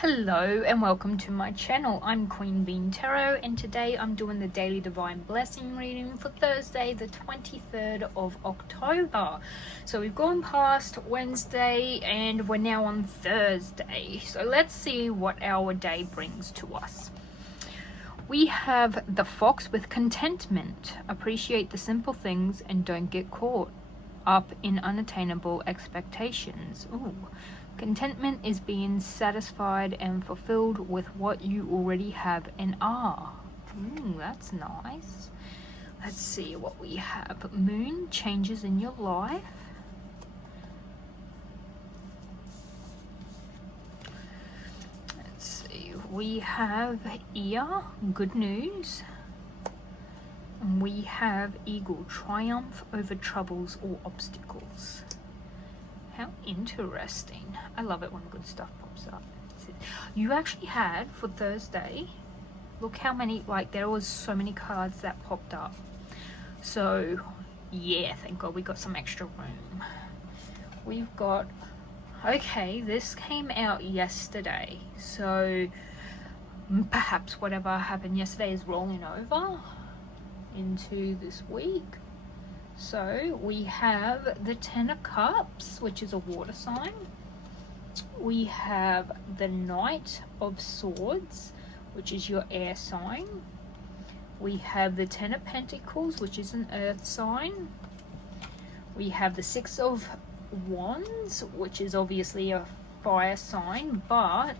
Hello and welcome to my channel. I'm Queen Bean Tarot, and today I'm doing the daily divine blessing reading for Thursday the 23rd of October. So we've gone past Wednesday and we're now on Thursday. So let's see what our day brings to us. We have the Fox with contentment. Appreciate the simple things and don't get caught up in unattainable expectations. Ooh. Contentment is being satisfied and fulfilled with what you already have and are. Ooh, that's nice. Let's see what we have. Moon, changes in your life. Let's see. We have Ear, good news. And we have Eagle, triumph over troubles or obstacles. How interesting. I love it when good stuff pops up. You actually had, for Thursday, look how many, like there was so many cards that popped up. So, yeah, thank God we got some extra room. We've got, okay, this came out yesterday. So, perhaps whatever happened yesterday is rolling over into this week. So we have the Ten of Cups, which is a water sign. We have the Knight of Swords, which is your air sign. We have the Ten of Pentacles, which is an earth sign. We have the Six of Wands, which is obviously a fire sign, but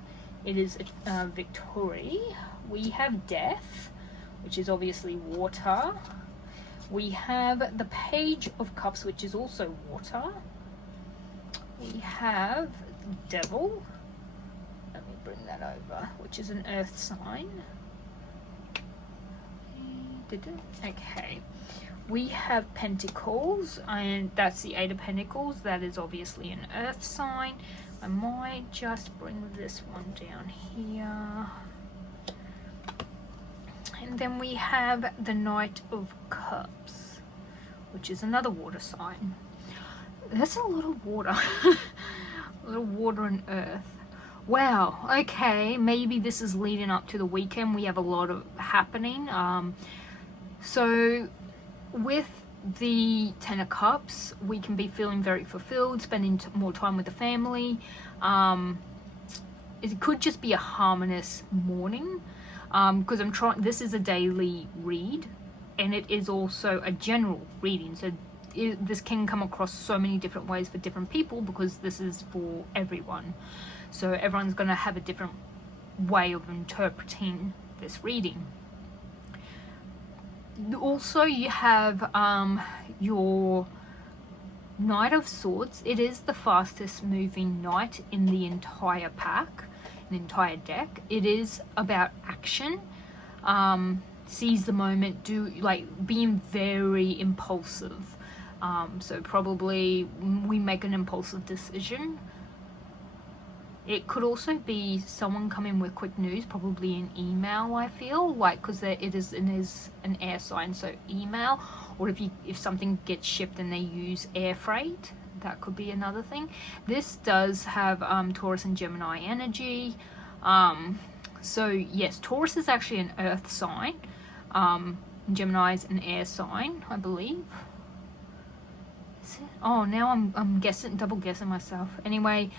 it is victory. We have Death, which is obviously water. We have the Page of Cups, which is also water. We have Devil. Let me bring that over, which is an earth sign. Okay. We have Pentacles, and that's the Eight of Pentacles. That is obviously an earth sign. I might just bring this one down here. And then we have the Knight of Cups, which is another water sign. That's a lot of water. A little water and earth. Wow, okay, maybe this is leading up to the weekend. We have a lot of happening. So with the Ten of Cups, we can be feeling very fulfilled, spending more time with the family. It could just be a harmonious morning. Because this is a daily read, and it is also a general reading, so this can come across so many different ways for different people, because this is for everyone, so everyone's going to have a different way of interpreting this reading. Also, you have your Knight of Swords. It is the fastest moving knight in the entire pack, the entire deck. It is about action, seize the moment, being very impulsive. So probably we make an impulsive decision. It could also be someone coming with quick news, probably an email, I feel, because it is an air sign, so email, or if something gets shipped and they use air freight, that could be another thing. This does have Taurus and Gemini energy. So yes, Taurus is actually an earth sign. Gemini is an air sign, I believe. Is it? Oh, now I'm double guessing myself. Anyway,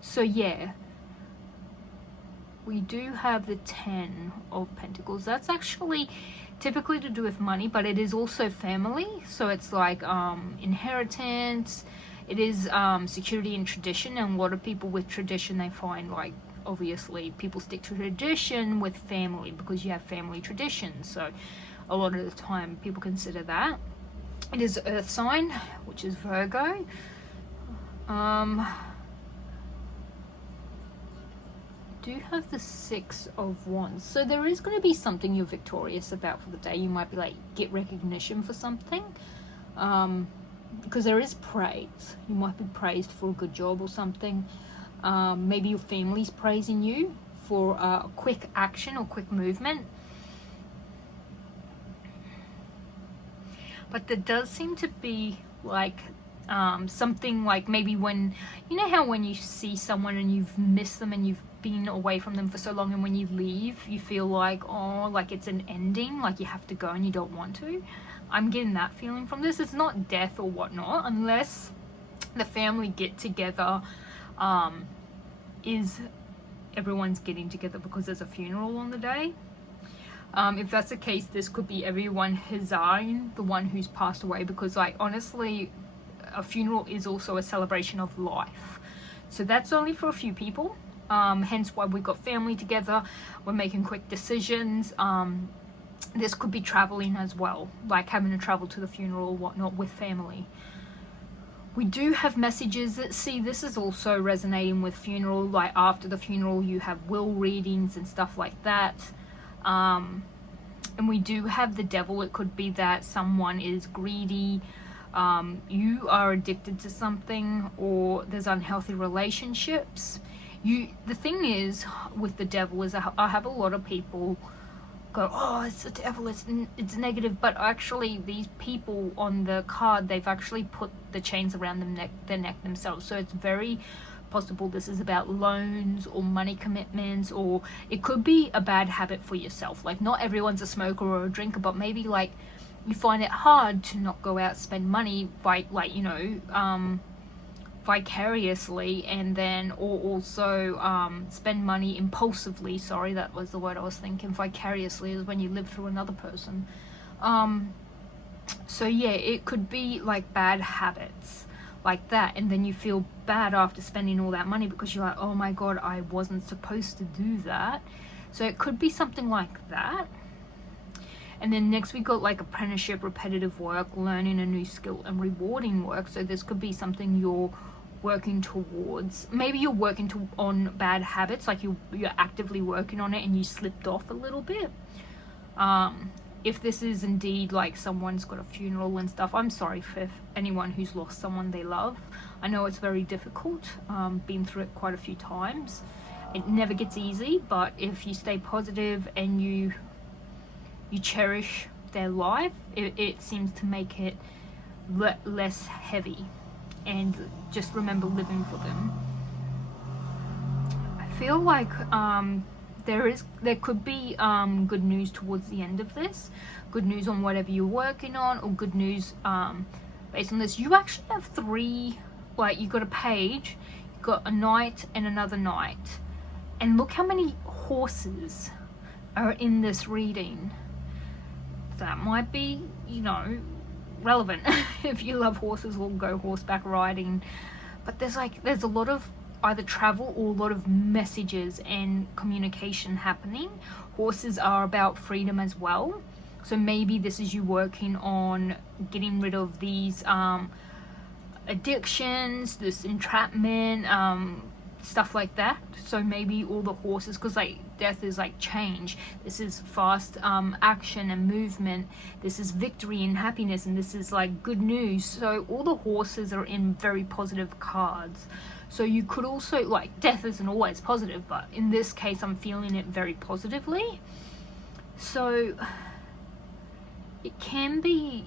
so yeah, we do have the Ten of Pentacles. That's actually typically to do with money, but it is also family, so it's like inheritance. It is security and tradition, and a lot of people with tradition, they find, like, obviously people stick to tradition with family because you have family traditions, so a lot of the time people consider that. It is earth sign, which is Virgo. Do have the Six of Wands, so there is going to be something you're victorious about for the day. You might be like, get recognition for something, because there is praise. You might be praised for a good job or something. Maybe your family's praising you for a quick action or quick movement. But there does seem to be like Something like maybe when, you know how when you see someone and you've missed them and you've been away from them for so long, and when you leave you feel like, oh, like it's an ending, like you have to go and you don't want to. I'm getting that feeling from this. It's not death or whatnot, unless the family get together is everyone's getting together because there's a funeral on the day. If that's the case, this could be everyone huzzahing the one who's passed away, because like honestly, a funeral is also a celebration of life. So that's only for a few people, hence why we've got family together. We're making quick decisions. This could be traveling as well, like having to travel to the funeral or whatnot with family. We do have messages that, see, this is also resonating with funeral, like after the funeral you have will readings and stuff like that. And we do have the devil. It could be that someone is greedy, you are addicted to something, or there's unhealthy relationships. The thing is with the devil is I have a lot of people go, oh, it's the devil, it's negative, but actually these people on the card, they've actually put the chains around their neck themselves. So it's very possible this is about loans or money commitments, or it could be a bad habit for yourself. Like not everyone's a smoker or a drinker, but maybe like you find it hard to not go out, spend money by, like, you know, vicariously, and then or also spend money impulsively. Sorry, that was the word I was thinking. Vicariously is when you live through another person. So yeah, it could be like bad habits like that, and then you feel bad after spending all that money because you're like, oh my god, I wasn't supposed to do that. So it could be something like that. And then next we got like apprenticeship, repetitive work, learning a new skill, and rewarding work. So this could be something you're working towards. Maybe you're working on bad habits, like you're actively working on it and you slipped off a little bit. If this is indeed like someone's got a funeral and stuff, I'm sorry for anyone who's lost someone they love. I know it's very difficult, been through it quite a few times. It never gets easy, but if you stay positive and you cherish their life, it seems to make it less heavy. And just remember living for them. I feel like there could be good news towards the end of this. Good news on whatever you're working on, or good news based on this. You actually have three, like you got a page, you got a knight and another knight. And look how many horses are in this reading. That might be, you know, relevant if you love horses or go horseback riding. But there's a lot of either travel or a lot of messages and communication happening. Horses are about freedom as well. So maybe this is you working on getting rid of these addictions, this entrapment, stuff like that. So maybe all the horses, because like death is like change, this is fast action and movement, this is victory and happiness, and this is like good news. So all the horses are in very positive cards. So you could also, like, death isn't always positive, but in this case I'm feeling it very positively. So it can be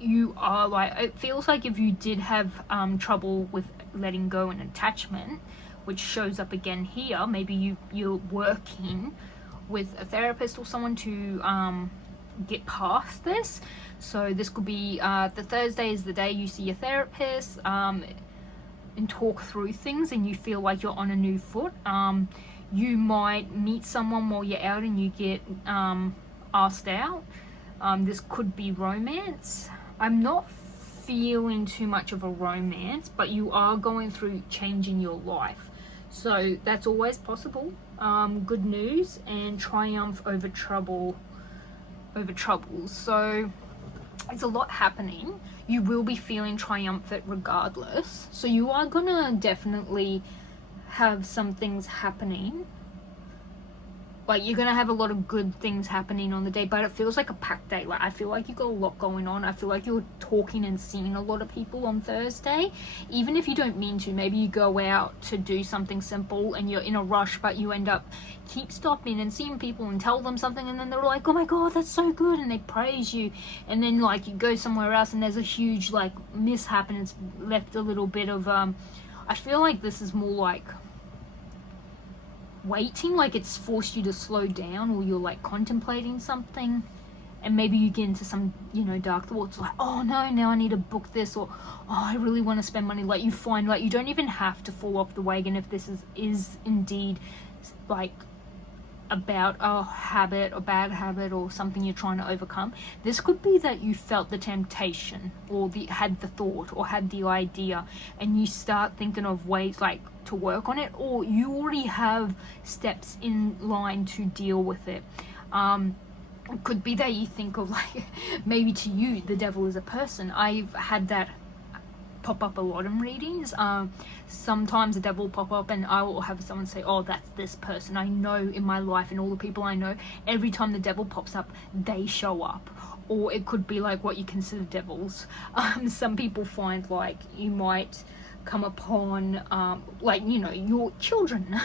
you are like, it feels like if you did have trouble with letting go and attachment, which shows up again here, maybe you're working with a therapist or someone to get past this. So this could be the Thursday is the day you see your therapist and talk through things, and you feel like you're on a new foot. You might meet someone while you're out and you get asked out. This could be romance. I'm not feeling too much of a romance, but you are going through change in your life, so that's always possible. Good news and triumph over troubles. So it's a lot happening. You will be feeling triumphant regardless, so you are gonna definitely have some things happening. like you're gonna have a lot of good things happening on the day, but it feels like a packed day. Like I feel like you've got a lot going on. I feel like you're talking and seeing a lot of people on Thursday, even if you don't mean to. Maybe you go out to do something simple and you're in a rush, but you end up keep stopping and seeing people and tell them something, and then they're like, oh my god, that's so good, and they praise you, and then like you go somewhere else and there's a huge like mishap and it's left a little bit of I feel like this is more like waiting, like it's forced you to slow down, or you're like contemplating something, and maybe you get into some, you know, dark thoughts like, oh no, now I need to book this, or oh, I really want to spend money. Like you find like you don't even have to fall off the wagon if this is indeed like about a habit or bad habit or something you're trying to overcome. This could be that you felt the temptation, or had the thought, or had the idea, and you start thinking of ways like to work on it, or you already have steps in line to deal with it. It could be that you think of like, maybe to you the devil is a person. I've had that pop up a lot in readings. Sometimes the devil will pop up and I will have someone say, oh, that's this person I know in my life, and all the people I know, every time the devil pops up they show up. Or it could be like what you consider devils. Some people find like you might come upon like, you know, your children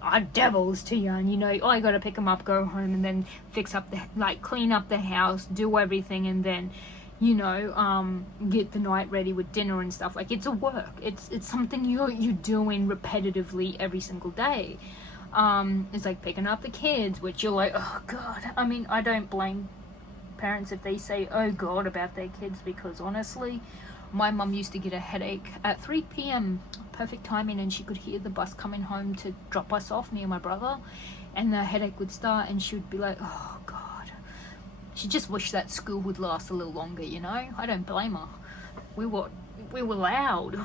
are devils to you, and you know, oh, I gotta pick them up, go home, and then fix up the, like clean up the house, do everything, and then, you know, get the night ready with dinner and stuff. Like it's a work, it's something you're doing repetitively every single day. It's like picking up the kids, which you're like, oh god. I mean, I don't blame parents if they say oh god about their kids, because honestly, my mum used to get a headache at 3 p.m, perfect timing, and she could hear the bus coming home to drop us off, me and my brother, and the headache would start, and she would be like, oh god. She just wished that school would last a little longer, you know. I don't blame her. We were loud.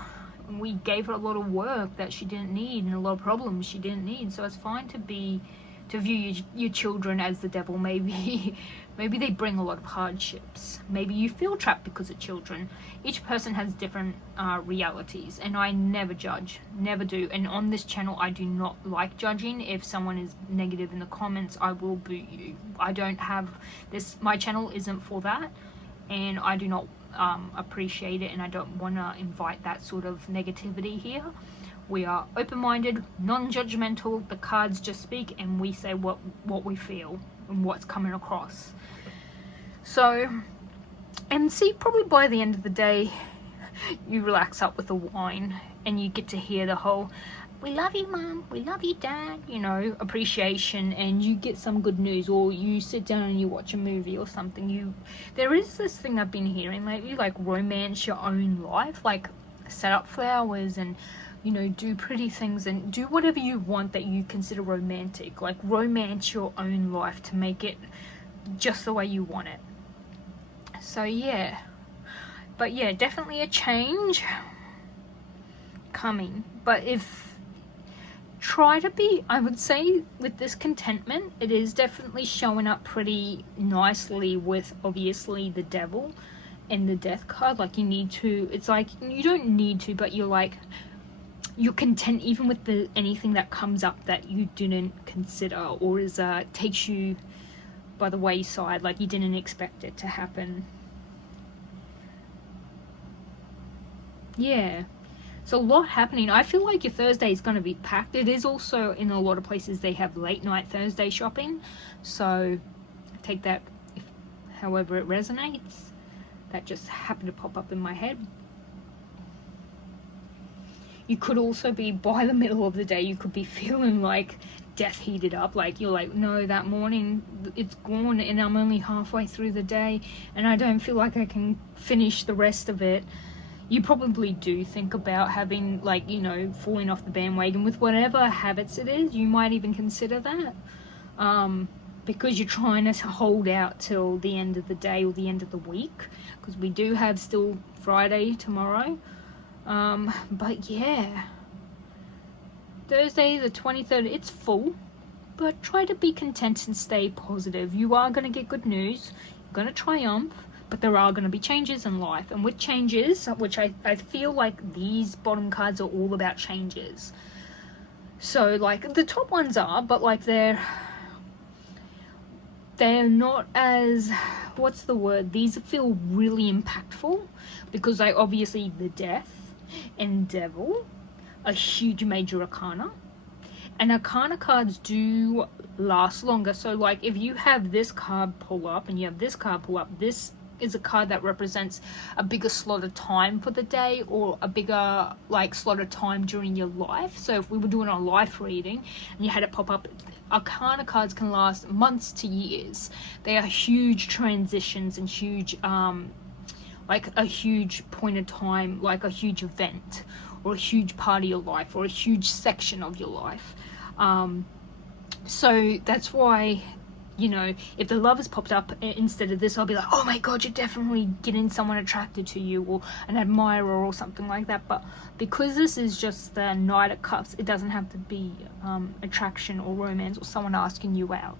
We gave her a lot of work that she didn't need, and a lot of problems she didn't need. So it's fine to view your children as the devil. Maybe they bring a lot of hardships. Maybe you feel trapped because of children. Each person has different realities, and I never judge, never do. And on this channel I do not like judging. If someone is negative in the comments, I will boot you. I don't have this, my channel isn't for that, and I do not appreciate it, and I don't want to invite that sort of negativity here. We are open-minded, non-judgmental. The cards just speak, and we say what we feel and what's coming across. So, and see, probably by the end of the day, you relax up with the wine, and you get to hear the whole, we love you mum, we love you dad, you know, appreciation, and you get some good news, or you sit down and you watch a movie or something. There is this thing I've been hearing lately, like romance your own life, like set up flowers and, you know, do pretty things and do whatever you want that you consider romantic. Like romance your own life to make it just the way you want it. So yeah, but yeah, definitely a change coming. But try to be, I would say with this contentment, it is definitely showing up pretty nicely with obviously the devil and the death card. Like you need to, it's like you don't need to, but you're like, you're content even with anything that comes up that you didn't consider, or is takes you by the wayside, like you didn't expect it to happen. Yeah, so a lot happening. I feel like your Thursday is going to be packed. It is also, in a lot of places they have late night Thursday shopping, so take that however it resonates. That just happened to pop up in my head. You could also be, by the middle of the day, you could be feeling like death heated up. Like you're like, no, that morning it's gone and I'm only halfway through the day and I don't feel like I can finish the rest of it. You probably do think about having, like, you know, falling off the bandwagon with whatever habits it is. You might even consider that. Because you're trying to hold out till the end of the day or the end of the week. Because we do have still Friday tomorrow. But yeah, Thursday the 23rd, it's full, but try to be content and stay positive. You are going to get good news, you're going to triumph, but there are going to be changes in life. And with changes, which I feel like these bottom cards are all about changes. So like the top ones are, but like they're they're not as, what's the word, these feel really impactful because they obviously, the Death and Devil are huge major arcana, and arcana cards do last longer. So like if you have this card pull up and you have this card pull up, this is a card that represents a bigger slot of time for the day, or a bigger like slot of time during your life. So if we were doing a life reading and you had it pop up, arcana cards can last months to years. They are huge transitions and huge like a huge point of time, like a huge event or a huge part of your life or a huge section of your life. So that's why, you know, if the Lovers popped up instead of this, I'll be like, oh my god, you're definitely getting someone attracted to you, or an admirer or something like that. But because this is just the Knight of Cups, it doesn't have to be attraction or romance or someone asking you out.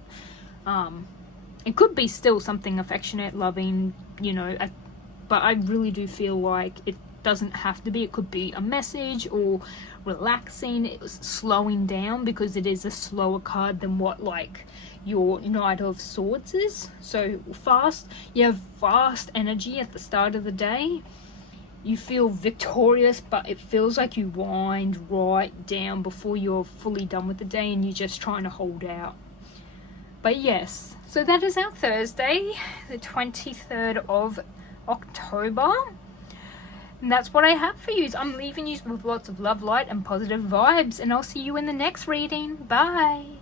It could be still something affectionate, loving, you know, but I really do feel like it doesn't have to be. It could be a message or relaxing. It was slowing down, because it is a slower card than what like your Knight of Swords is. So fast, you have fast energy at the start of the day. You feel victorious, but it feels like you wind right down before you're fully done with the day and you're just trying to hold out. But yes, so that is our Thursday, the 23rd of October. And that's what I have for you. I'm leaving you with lots of love, light, and positive vibes. And I'll see you in the next reading. Bye.